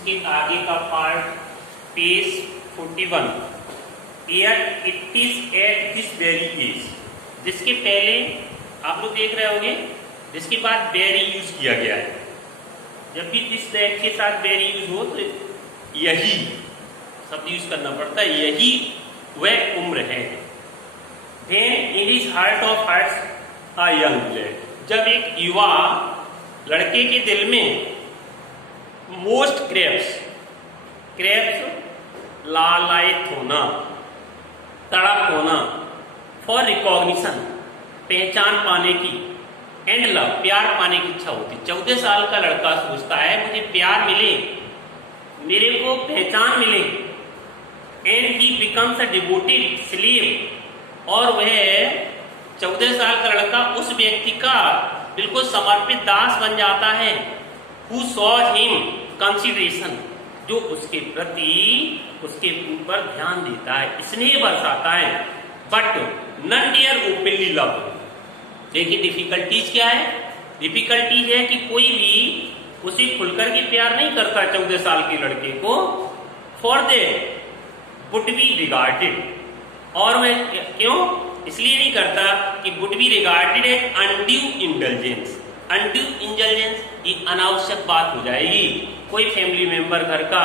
इसके आगे का part page 41 at it is at this very age, जिसके पहले आप लोग देख रहे होंगे, जिसके बाद वेरी यूज किया गया है। जब भी दिस दैट के साथ वेरी यूज हो तो यही शब्द यूज करना पड़ता है, यही वह उम्र है। Then in his heart of hearts a young lad, जब एक युवा लड़के के दिल में मोस्ट क्रेप्स लालायित होना, तड़प होना, फॉर रिकॉग्निशन पहचान पाने की, एंड लव प्यार पाने की इच्छा होती। 14 साल का लड़का सोचता है मुझे प्यार मिले, मेरे को पहचान मिले, and he becomes a devoted slave, और वह 14 साल का लड़का उस व्यक्ति का बिल्कुल समर्पित दास बन जाता है। हु सॉज हिम कंसिडरेशन, जो उसके प्रति उसके ऊपर ध्यान देता है, स्नेह बरसाता है। But none dare openly love, लेकिन डिफिकल्टीज क्या है? डिफिकल्टीज है कि कोई भी उसे खुलकर के प्यार नहीं करता 14 साल के लड़के को। For they would be regarded, और मैं क्यों इसलिए नहीं करता कि would be regarded as undue intelligence. Undue intelligence ये अनावश्यक बात हो जाएगी। कोई फैमिली मेंबर घर का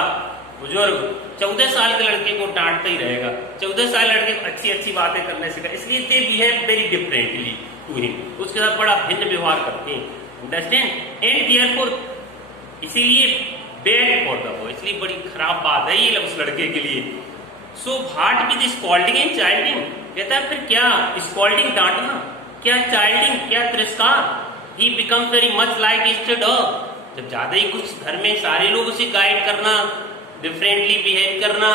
बुजुर्ग 14 साल के लड़के को डांटता ही रहेगा, 14 साल लड़के को अच्छी अच्छी बातें करने से, इसलिए they behave very differently to him, उसके साथ बड़ा भिन्न व्यवहार करते हैं। अंडरस्टैंड? एंड देयरफॉर इसीलिए बैड फॉर द बॉय, इसलिए बड़ी खराब बात है ये उस लड़के के लिए। सो भाट विद स्कॉल्डिंग एंड चाइल्डिंग, कहता है फिर क्या स्कॉल्डिंग डांटना, क्या चाइल्डिंग, क्या तिरस्कार। ही becomes very much like instead of, जब ज्यादा ही कुछ घर में सारे लोग उसे गाइड करना, डिफरेंटली बिहेव करना,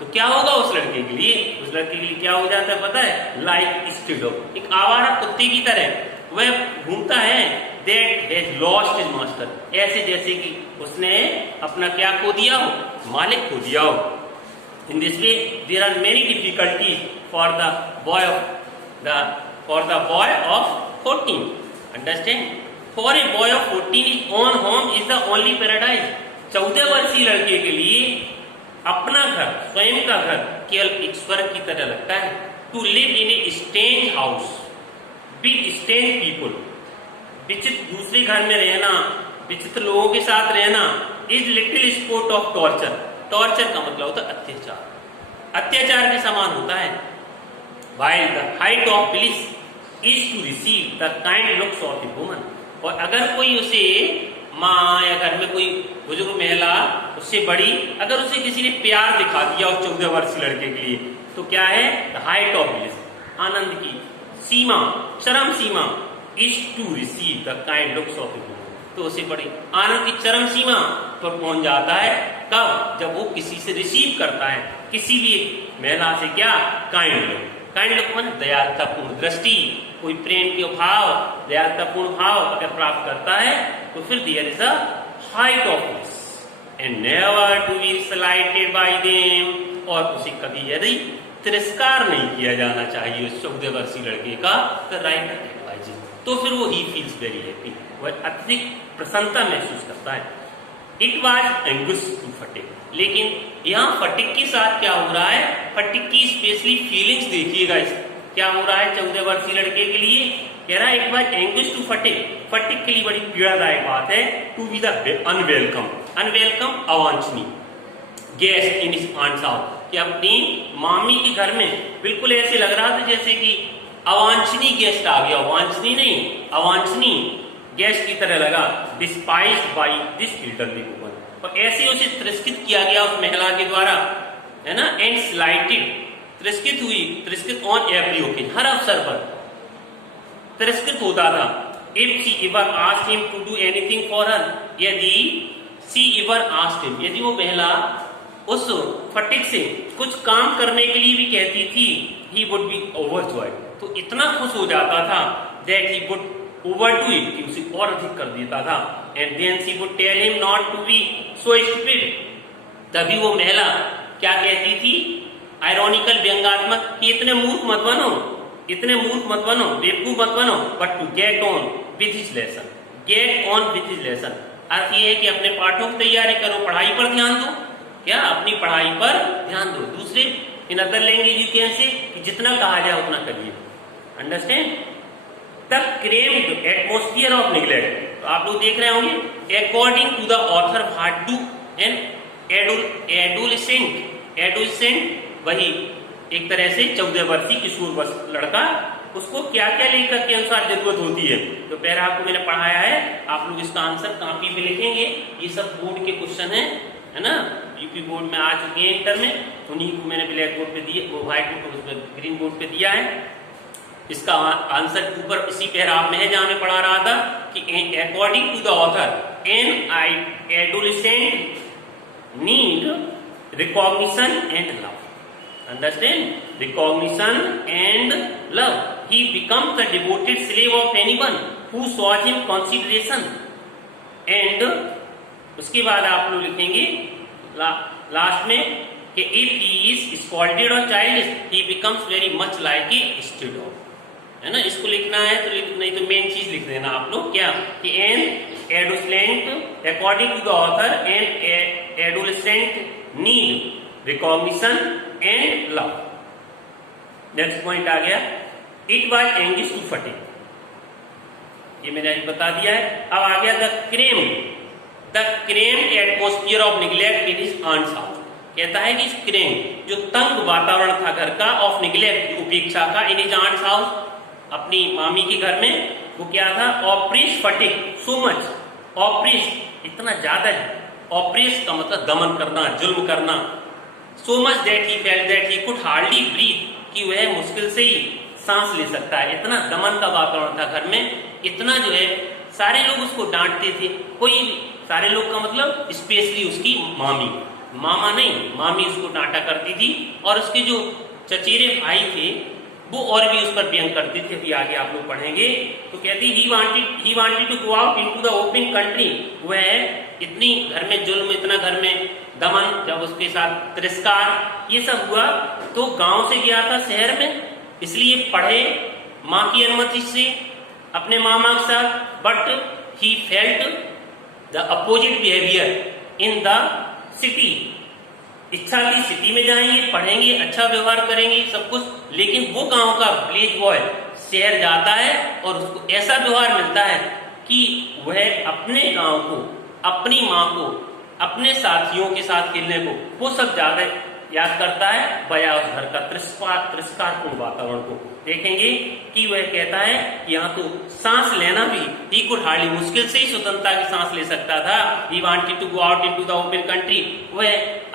तो क्या होगा उस लड़के के लिए? उस लड़के के लिए क्या हो जाता है पता है? लाइक इंस्टेड ऑफ, एक आवारा कुत्ते की तरह वह घूमता है। That has lost his master, ऐसे जैसे कि उसने अपना क्या खो दिया हो? मालिक खो दिया हो। In this way, there are many difficulties for the boy of 14. Understand? For a boy of 14, his own home is the only paradise. 14 वर्षीय लड़के के लिए अपना घर, स्वयं का घर केवल एक स्वर्ग की तरह लगता है। To live in a strange house with strange people, विचित्र दूसरे घर में रहना, विचित्र लोगों के साथ रहना, is little sport of torture. Torture का मतलब होता है अत्याचार, अत्याचार के समान होता है। While the height of bliss is to receive the kind looks of a woman, और अगर कोई उसे माँ या घर में कोई बुजुर्ग महिला उससे बड़ी, अगर उसे किसी ने प्यार दिखा दिया उस 14 वर्षीय लड़के के लिए, तो क्या है? द हाइट ऑफ ब्लिस, आनंद की सीमा, चरम सीमा, is to receive the kind looks of a woman, तो उसे बड़ी आनंद की चरम सीमा पर पहुंच जाता है। कब? जब वो किसी से रिसीव करता है, किसी भी महिला से, क्या? Kind look. काइंड लुक माने दयालुतापूर्ण दृष्टि, कोई प्रेम के भाव, दयालुतापूर्ण भाव अगर प्राप्त करता है तो फिर there is a height of this and never to be slighted by them, और उसे कभी यदि तिरस्कार नहीं किया जाना चाहिए उस 14 वर्षीय लड़के का, तो राइट एडवाइज, तो फिर वो ही फील्स वेरी हैप्पी, वह अत्यधिक प्रसन्नता महसूस करता है। इट वॉज एंगुस टू फटिक, लेकिन यहाँ फटिक के साथ क्या हो रहा है? फटिक की स्पेशली फीलिंग्स देखिएगा, क्या हो रहा है 14 वर्षीय लड़के के लिए? कह रहा है it was anguish to Phatik, Phatik के लिए बड़ी पीड़ादायक बात है। To be the unwelcome, unwelcome अवांछनीय guest in his aunt's house, कि अपनी मामी के घर में बिल्कुल ऐसे लग रहा था जैसे कि अवांछनीय गेस्ट आ गया, वांछनीय नहीं, अवांछनीय गेस्ट की तरह लगा। Despised by this elderly woman, और ऐसे उसे तिरस्कृत किया गया उस महिला के द्वारा, है ना। एंड स्लाइटेड, तिरस्कृत हुई, तिरस्कृत ऑन एवरी ओकेजन, हर अवसर पर तिरस्कृत होता था। If she ever asked him to do anything for her, यदि शी एवर आस्क्ड हिम, यदि वो महिला उस फटिक से कुछ काम करने के लिए भी कहती थी, ही वुड बी ओवरजॉयड, तो इतना खुश हो जाता था that he would overdo it, कि उसे और अधिक कर देता था। And then she would tell him not to be so stupid, तभी वो महिला क्या कहती थी? आयरॉनिकल, व्यंगात्मक, कि इतने मूर्ख मत बनो, इतने मूर्ख मत बनो, बेवकूफ मत बनो, but to get on with his lesson, get on with his lesson, अर्थ ये है कि अपने पाठों की तैयारी करो, पढ़ाई पर ध्यान दो। क्या? अपनी पढ़ाई पर ध्यान दो। दूसरे in other language you can say कि जितना कहा जाए उतना करिए। Understand? The crammed atmosphere of neglect. तो आप लोग देख रहे होंगे, according to the author what do an adolescent, वही एक तरह से 14 वर्षीय किशोर लड़का, उसको क्या क्या लेखक के अनुसार जरूरत होती है। तो पैरा आपको मैंने पढ़ाया है, आप लोग इसका आंसर कॉपी पे लिखेंगे। ये सब बोर्ड के क्वेश्चन है ना, यूपी बोर्ड में आ चुके हैं इंटर में, उन्हीं को मैंने ब्लैक बोर्ड पे दिए, वो व्हाइट बोर्ड पे, ग्रीन बोर्ड पे दिया है। इसका आंसर ऊपर इसी पैराग्राफ में है जहां मैं पढ़ा रहा था कि according to the author an adolescent need recognition and love. Understand? Recognition and love. He becomes the devoted slave of anyone who shows him consideration. And उसके बाद आप लोग लिखेंगे लास्ट में कि if he is scolded or childish, he becomes very much like a stray dog. है ना? इसको लिखना है तो नहीं तो मेन चीज लिख देना आप लोग, क्या कि an adolescent according to the author an adolescent need recognition and love. Next point आ गया, इट वाज एंग्विश टू फटे, ये मैंने अभी बता दिया है। अब आ गया the cramped atmosphere of neglect in his aunt's house. कहता है कि इस क्रेम जो तंग वातावरण था घर का, ऑफ निग्लेक्ट उपेक्षा का, इन हिज आंट्स हाउस अपनी मामी के घर में, वो क्या था? ऑप्रेस फटिक सो मच, ऑप्रेस इतना ज्यादा है, ऑप्रेस का मतलब दमन करना, जुल्म करना, so much that he felt that he could hardly breathe, कि वह मुश्किल से ही सांस ले सकता है। इतना दमन का वातावरण था घर में, इतना जो है सारे लोग उसको डांटते थे। कोई सारे लोग का मतलब स्पेशली उसकी मामी, मामा नहीं, मामी उसको डांटा करती थी। और उसके जो चचेरे भाई थे वो और भी उस पर व्यंग करते थे। अभी आगे आप लोग पढ़ेंगे। तो कहती he wanted to go out into the open country. वह इतनी घर में जुल्म, इतना घर में दमन, जब उसके साथ तिरस्कार ये सब हुआ तो गांव से गया था शहर में, इसलिए पढ़े माँ की अनुमति से अपने मामा के साथ। But he felt the opposite behaviour in the city. इच्छा की सिटी में जाएंगे, पढ़ेंगे, अच्छा व्यवहार करेंगे, सब कुछ, लेकिन वो गांव का विलेज बॉय शहर जाता है और उसको ऐसा व्यवहार मिलता है कि वह अपने गांव को, अपनी माँ को, अपने साथियों के साथ खेलने को वो सब ज्यादा याद करता है बया उस घर का तिरस्कारपूर्ण वातावरण को। देखेंगे कि वह कहता है यहाँ तो सांस लेना भी ही कुड हार्डली, मुश्किल से ही स्वतंत्रता की सांस ले सकता था। He wanted to go out into the open country. वह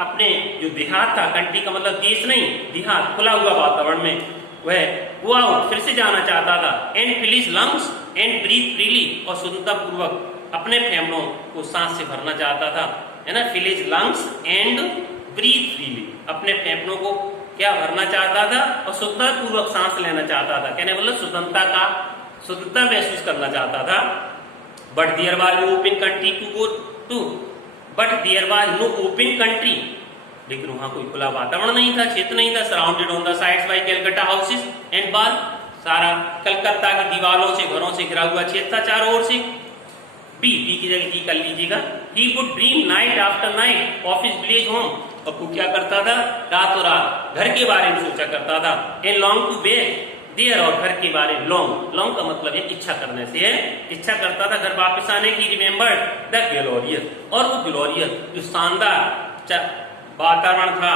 अपने जो देहात था, कंट्री का मतलब देश नहीं, देहात, खुला हुआ वातावरण में वह गो आउट फिर से जाना चाहता था। And fill his lungs and breathe freely, और स्वतंत्रता पूर्वक अपने फेफड़ों को सांस से भरना चाहता था, है ना। Fill his lungs and breathe freely, अपने फेफड़ों को क्या भरना चाहता था और स्वतंत्रता पूर्वक सांस लेना चाहता था। कहने मतलब स्वतंत्रता महसूस करना चाहता था। But there was no open country to go to, but there was no open country, लेकिन वहां कोई खुला वातावरण नहीं था, क्षेत्र नहीं था। Surrounded on the sides by Calcutta houses and wall, सारा कलकत्ता की दीवारों से, घरों से घिरा हुआ क्षेत्र था चारों ओर से। बी की जगह डी कर लीजिएगा। He would dream night after night of his village home, और वो क्या करता था? रातों रात घर के बारे में सोचा करता था। And long to be there, और घर के बारे में, लॉन्ग का मतलब है इच्छा करने से है, इच्छा करता था घर वापस आने की। रिमेम्बर द ग्लोरियस, और वो ग्लोरियस जो शानदार वातावरण था,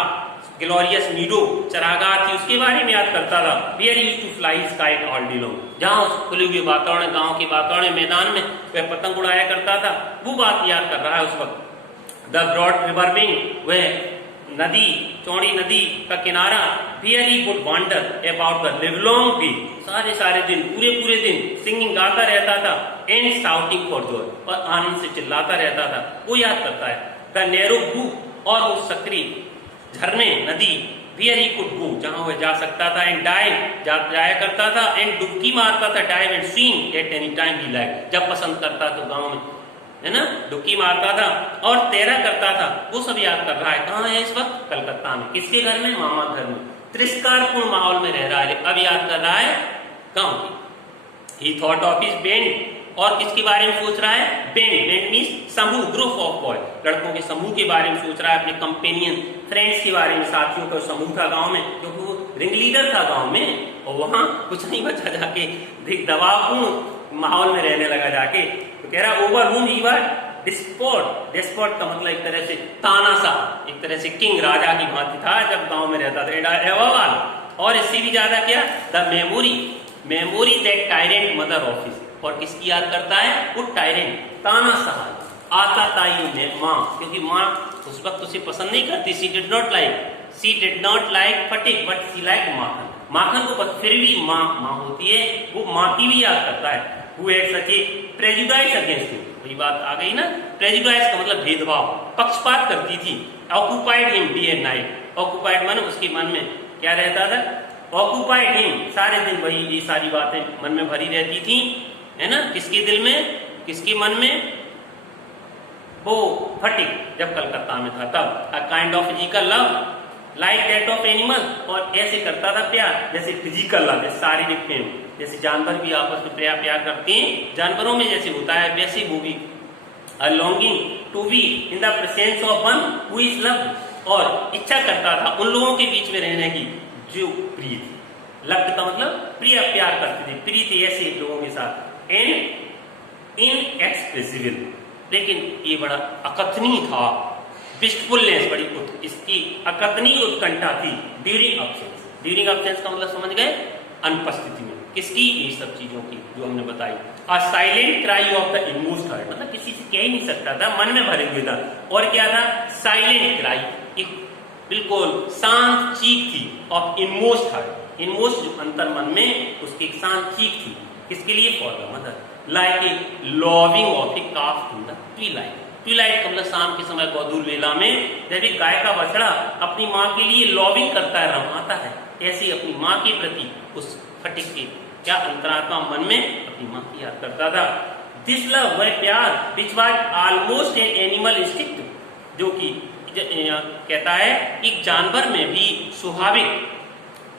ग्लोरियस मीडो, चरागाह थी, उसके बारे में याद करता था। Where used to fly his kite all day long, जहां खुले हुए वातावरण, गांव के वातावरण, मैदान में वह पतंग उड़ाया करता था, वो बात याद कर रहा है उस वक्त। द ब्रॉड रिवर विंग, वह नदी, चौड़ी नदी का किनारा। Where he would wander about the livelong day, सारे दिन, पूरे दिन सिंगिंग, गाता रहता था। एंड शाउटिंग फॉर जॉय, और आनंद से चिल्लाता रहता था, वो याद करता है। द नैरो ब्रूक, और वो सक्री झरने, नदी। वेयर ही कुड गो, जहां वह जा सकता था। एंड डाइव, जाया करता था। एंड डुबकी मारता था। Dive and swim at any time he like, जब पसंद करता तो गांव में, है ना, डुबकी मारता था और तैरा करता था। वो सब याद कर रहा है। कहाँ है इस वक्त? कलकत्ता में। किसके घर में? मामा घर में। तिरस्कारपूर्ण माहौल में रह रहा है, अब याद कर रहा है गांव की। ही थॉट ऑफ हिज बैंड, और किसके बारे में सोच रहा है? बैंड मीन्स समूह, ग्रुप ऑफ बॉय, लड़कों के समूह के बारे में सोच रहा है, अपने कंपेनियन फ्रेंड्स के बारे में, साथियों का समूह था गांव में, क्योंकि वो रिंग लीडर था गांव में, और वहां कुछ नहीं बचा, जाके दबावपूर्ण माहौल में रहने लगा जाके। तो कह रहा ओवर हुम ही वाज डिस्पोट। डिस्पोट का मतलब एक तरह से तानाशाह, एक तरह से किंग, राजा की भांति था जब गांव में रहता था। और इससे भी ज्यादा क्या, the memory that tyrant mother of his, और किसकी याद करता है, वो टायरेंट, तानाशाह, आताताई माँ, क्योंकि माँ उस वक्त उसे पसंद नहीं करती। She did not like Phatik but she like Makhan. Makhan को फिर भी माँ होती है, वो माँ की भी याद करता है। Who had such a prejudice against him, वही बात आ गई ना, प्रेजुडाइज का मतलब भेदभाव, पक्षपात करती थी। Occupied him day and night, occupied माने उसके मन में क्या रहता था, ऑक्यूपाइड हिम, सारे दिन वही ये सारी बातें मन में भरी रहती थी, है ना। किसके दिल में, किसके मन में, वो फटिक जब कलकत्ता में था तब। A kind of physical love like that of animal, और ऐसे करता था प्यार जैसे फिजिकल लव, शारीरिक प्रेम, जैसे जानवर भी आपस में प्यार करते हैं, जानवरों में जैसे होता है वैसे वो भी। A longing to be in the presence of one who is loved, और इच्छा करता था उन लोगों के बीच में रहने की जो प्रिय थी। लव्ड का मतलब प्रिय, प्यार करते थे, प्रिय थे ऐसे लोगों के साथ। एंड इनएक्सप्रेसिबल, लेकिन ये बड़ा अकथनीय था, विस्टफुलनेस, बड़ी इसकी अकथनीय उत्कंठा थी। ड्यूरिंग अब्सेंस का मतलब समझ गए, अनुपस्थिति में, किसकी, ये सब चीजों की जो हमने बताई। A silent cry of the inmost heart, मतलब किसी से कह ही नहीं सकता था, मन में भरे हुए था। और क्या था, साइलेंट क्राई, एक बिल्कुल शांत चीख थी, ऑफ इनमोस्ट हार्ट, इनमोस्ट जो अंतर मन में, उसकी एक शांत चीख थी, किसके लिए, for the mother. Like a lowing of a calf in the twilight, twilight का मतलब शाम के समय, गोधूल वेला में, जब एक गाय का बछड़ा अपनी माँ के लिए लॉविंग करता है, रमाता है, ऐसे अपनी माँ के प्रति उस फटिक के क्या अंतरात्मा मन में अपनी माँ की याद करता था। दिस लव, वह प्यार, which was almost an animal instinct, जो कि कहता है एक जानवर में भी स्वाभाविक,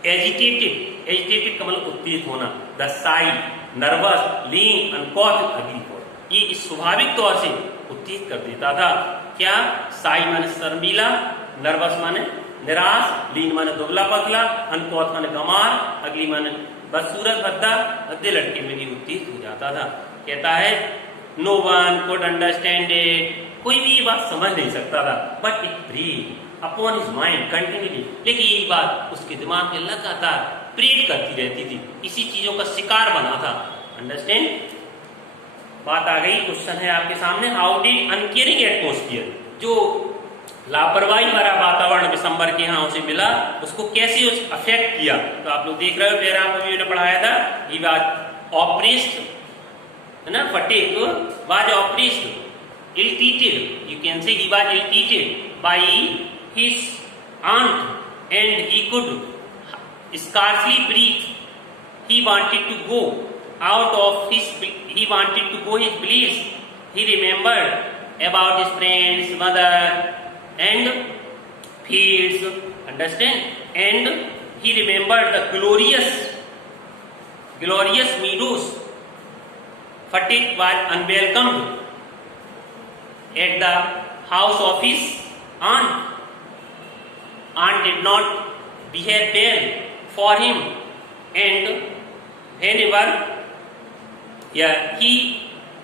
एजिटेटेड का मतलब उत्तेजित होना, the shy, nervous, lean, uncouth, ugly, ये इस स्वाभाविक तौर से उत्तेजित कर देता था। क्या, साई माने शर्मीला, नर्वस माने निराश, लीन माने दुबला पतला, अनकौथ माने गमार, अगली माने बदसूरत भद्दा, अद्दे लड़के में भी उत्तेजित हो जाता था। कहता है no one could understand it, कोई भी ये बात समझ नहीं सकता था, but it preyed upon his mind continuously, लेकिन ये बात उसके दिमाग में लगातार प्रेड करती रहती थी, इसी चीजों का शिकार बना था। अंडरस्टैंड, बात आ गई, क्वेश्चन है आपके सामने, हाउ डिड अनकेयरिंग एटमॉस्फियर, जो लापरवाही भरा वातावरण दिसंबर के यहाँ उसे मिला, उसको कैसे अफेक्ट किया। तो आप लोग देख रहे हो, पैराग्राफ में मैंने पढ़ाया था, ही वाज ऑप्रेस्ड, है ना, fatigue was oppressed, ill treated, you can say he was ill treated by his aunt and he could scarcely breathe. He wanted to go out of his place. He remembered about his friends, mother and fields, understand, and he remembered the glorious meadows. Fatigue was unwelcomed at the house of his aunt. Aunt did not behave well for him, and whenever he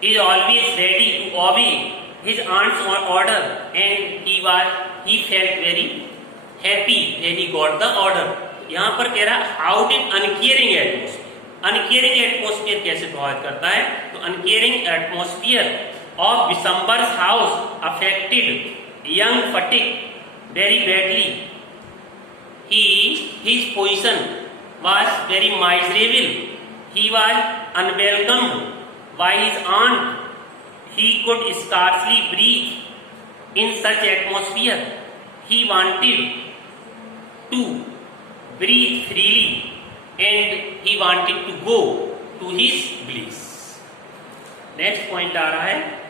is always ready to obey his aunt's order, and he felt very happy when he got the order. यहाँ पर कह रहा how did uncaring atmosphere कैसे प्रभावित करता है, तो uncaring atmosphere of December's house affected young Fatigue very badly. His position was very miserable. He was unwelcomed by his aunt. He could scarcely breathe in such atmosphere. He wanted to breathe freely and he wanted to go to his bliss. Next point आ रहा है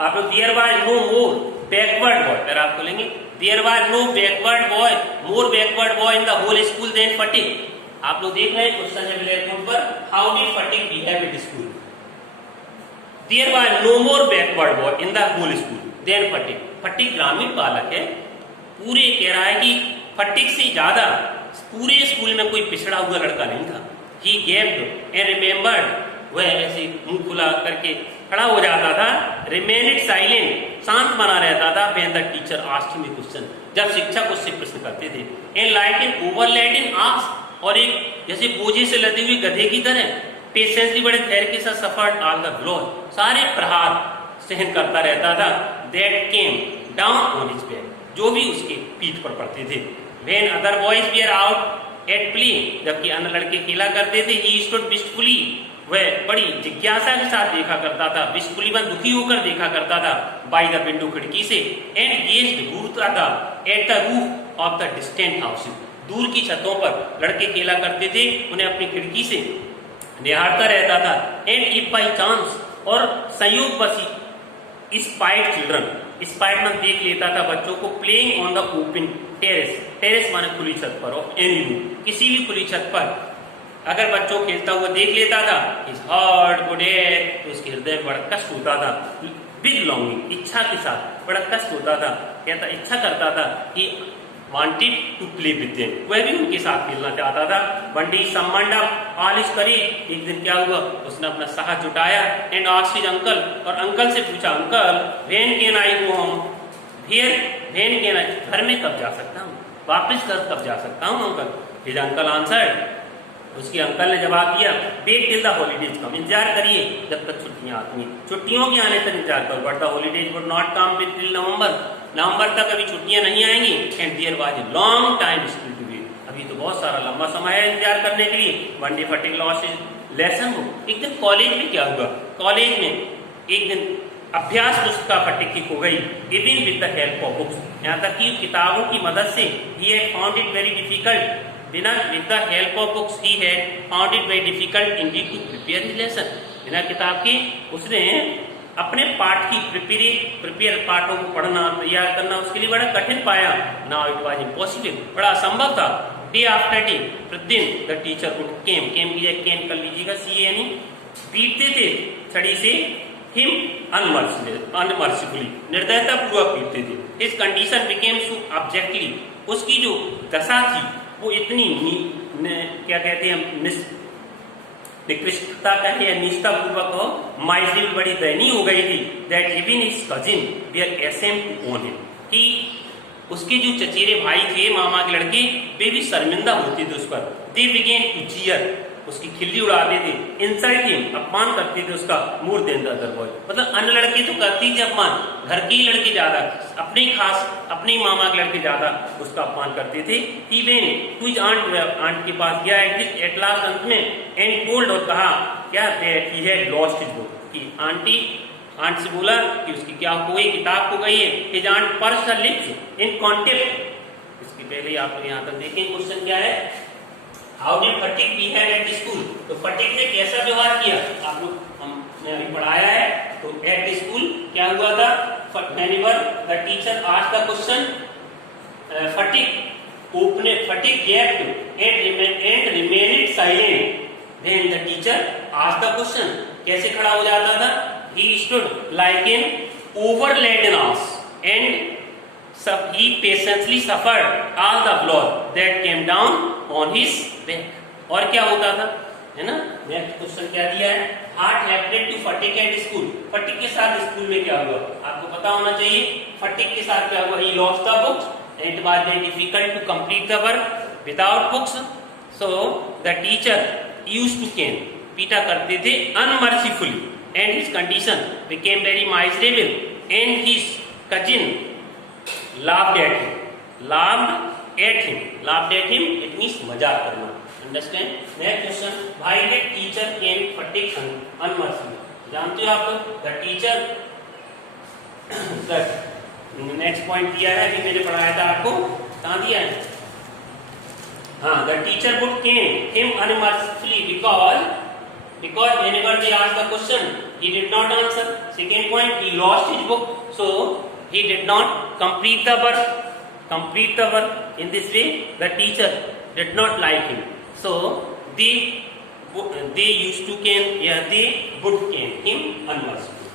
आप लोग, there was no more backward boy, अगर आप बोलेंगे there was no backward boy, more backward boy in the whole school then Phatik. आप लोग देख रहे हैं क्वेश्चन है ब्लैक बोर्ड पर, how did Phatik behave in school. There was no more backward boy in the whole school then Phatik. Phatik ग्रामीण बालक है, पूरे कह रहा है कि फटिक से ज्यादा पूरे स्कूल में कोई पिछड़ा हुआ लड़का नहीं था। ही गेप्ड एंड रिमेम्बर्ड, वह ऐसे मुंह खुला करके खड़ा हो जाता था। रिमेन्ड साइलेंट, शांत बना रहता था। When the teacher asked him question, जब शिक्षक उससे प्रश्न करते थे। एंड लाइक एन ओवरलैडेन आस्क, और एक जैसे बोझे से लदे हुए गधे की तरह पेशेंसली बड़े धैर्य के साथ सफर्ड ऑल द ब्लो, सारे प्रहार सहन करता रहता था। That came down on his back, जो भी उसके पीठ पर पड़ते थे। When other boys were out at play, जबकि अन्य लड़के खेला करते थे। ही स्टूड विस्टफुली, वह बड़ी जिज्ञासा के साथ देखा करता था। विस्टफुली मन दुखी होकर देखा करता था। बाय द विंडो, खिड़की से। एंड गेज्ड, घूरता था। At the roof of the distant houses, दूर की छतों पर लड़के खेला करते थे, उन्हें अपनी खिड़की से निहारता रहता था। एंड इफ बाई चांस, और संयोगवश स्पाइड चिल्ड्रन, स्पाइड मन देख लेता था बच्चों को। Playing on the open terrace, terrace माने खुली छत पर, और एनी रूम, किसी भी खुली छत पर अगर बच्चों खेलता हुआ देख लेता था। इस हार्ट वुड डेथ, तो उसके हृदय में बड़ा कष्ट होता था। बिग लॉन्गिंग, इच्छा के साथ बड़ा कष्ट होता था। कहता, इच्छा करता था कि wanted to play with them, वह भी उनके साथ खेलना चाहता था। One day summoned up all his courage, एक दिन क्या हुआ, उसने अपना साहस जुटाया। And asked his uncle, और अंकल से पूछा, uncle when can I go home? when can I, घर में कब जा सकता हूँ, वापस घर कब जा सकता हूँ अंकल? His uncle answered, उसके अंकल ने जवाब दिया, वेट टिल द हॉलीडेज कम, इंतजार करिए जब तक छुट्टियां आती हैं, छुट्टियों के आने तक इंतजार करो। But the holidays would not come with till November, नवंबर तक अभी छुट्टियां नहीं आएंगी। And there was a long time still to wait, अभी तो बहुत सारा लंबा समय है इंतजार करने के लिए। One day Phatik lost his lesson book, एक दिन कॉलेज में क्या हुआ, कॉलेज में एक दिन अभ्यास पुस्तक फटिक की खो गई। Even with the help of books, यहाँ तक कि किताबों की मदद से ही had found it very difficult, बिना with the help of books ही had found it very difficult indeed to prepare his lesson, बिना किताब के उसने अपने पाठ की प्रिपेयर पाठों को पढ़ना तैयार करना उसके लिए बड़ा कठिन पाया। नाउ इट वाज इम्पॉसिबल, बड़ा असंभव था। डे आफ्टर डे, प्रतिदिन द टीचर वुड केम की केम कर लीजिएगा, सी यानी पीटते थे छड़ी से, हिम अनमर्सीफुली, निर्दयता पूर्वक पीटते थे। हिज कंडीशन बिकेम सो ऑब्जेक्टली, उसकी जो दशा थी वो इतनी क्या कहते हैं निकृष्टता कहे या निष्ठा पूर्वक हो, माइजरी बड़ी दयनीय हो गई थी। That even his cousin there assumed to own him, कि उसके जो चचेरे भाई थे मामा के लड़के, वे भी शर्मिंदा होते थे उस पर। दे बिगेन टू चीयर, उसकी खिल्ली उड़ाते थे। इंसल्ट हिम, अपमान करते थे उसका। More than the other boy, मतलब अन्य लड़के तो करते थे अपमान, घर के ही लड़के ज्यादा, अपने खास अपने मामा के लड़के ज्यादा उसका अपमान करते थे। ही वेन टू हिज आंट के पास गया एट लास्ट, अंत में, एंड टोल्ड, और कहा क्या, that he had lost his book, कि आंट से बोला कि उसकी क्या हो गई, किताब खो गई है। His aunt pursed her lips in contempt. इसके पहले आप लोग यहाँ तक देखें क्वेश्चन क्या है, how did Phatik behave at school, तो फटिक ने कैसा व्यवहार किया, आप लोग हमने अभी पढ़ाया है। तो एट स्कूल क्या हुआ था, whenever the teacher asked the question, Phatik gaped and remained silent, then the teacher asked the question, कैसे खड़ा हो जाता था, he stood like an overladen ass and he patiently suffered all the blows that came down on his back। और क्या होता था, है ना, नेक्स्ट क्वेश्चन क्या दिया है, what happened to Phatik at school, Phatik के साथ स्कूल में क्या हुआ, आपको पता होना चाहिए। फटिक के साथ क्या हुआ, he lost the books and it was very difficult to complete the work without books, so the teacher used to cane, पीटा करते थे unmercifully, and his condition became very miserable, and his cousin laughed at him, it means मजाक करना, understand। next question, why did teacher came fatigue unmercifully, जानते हो आप लोग, the teacher next point दिया है, अभी मैंने पढ़ाया था आपको, कहाँ दिया है, हाँ, the teacher would cane him unmercifully because whenever they asked the question he did not answer। second point, he lost his book, so he did not complete the work in this way the teacher did not like him, so they they used to cane, yeah, they would cane him unmercifully.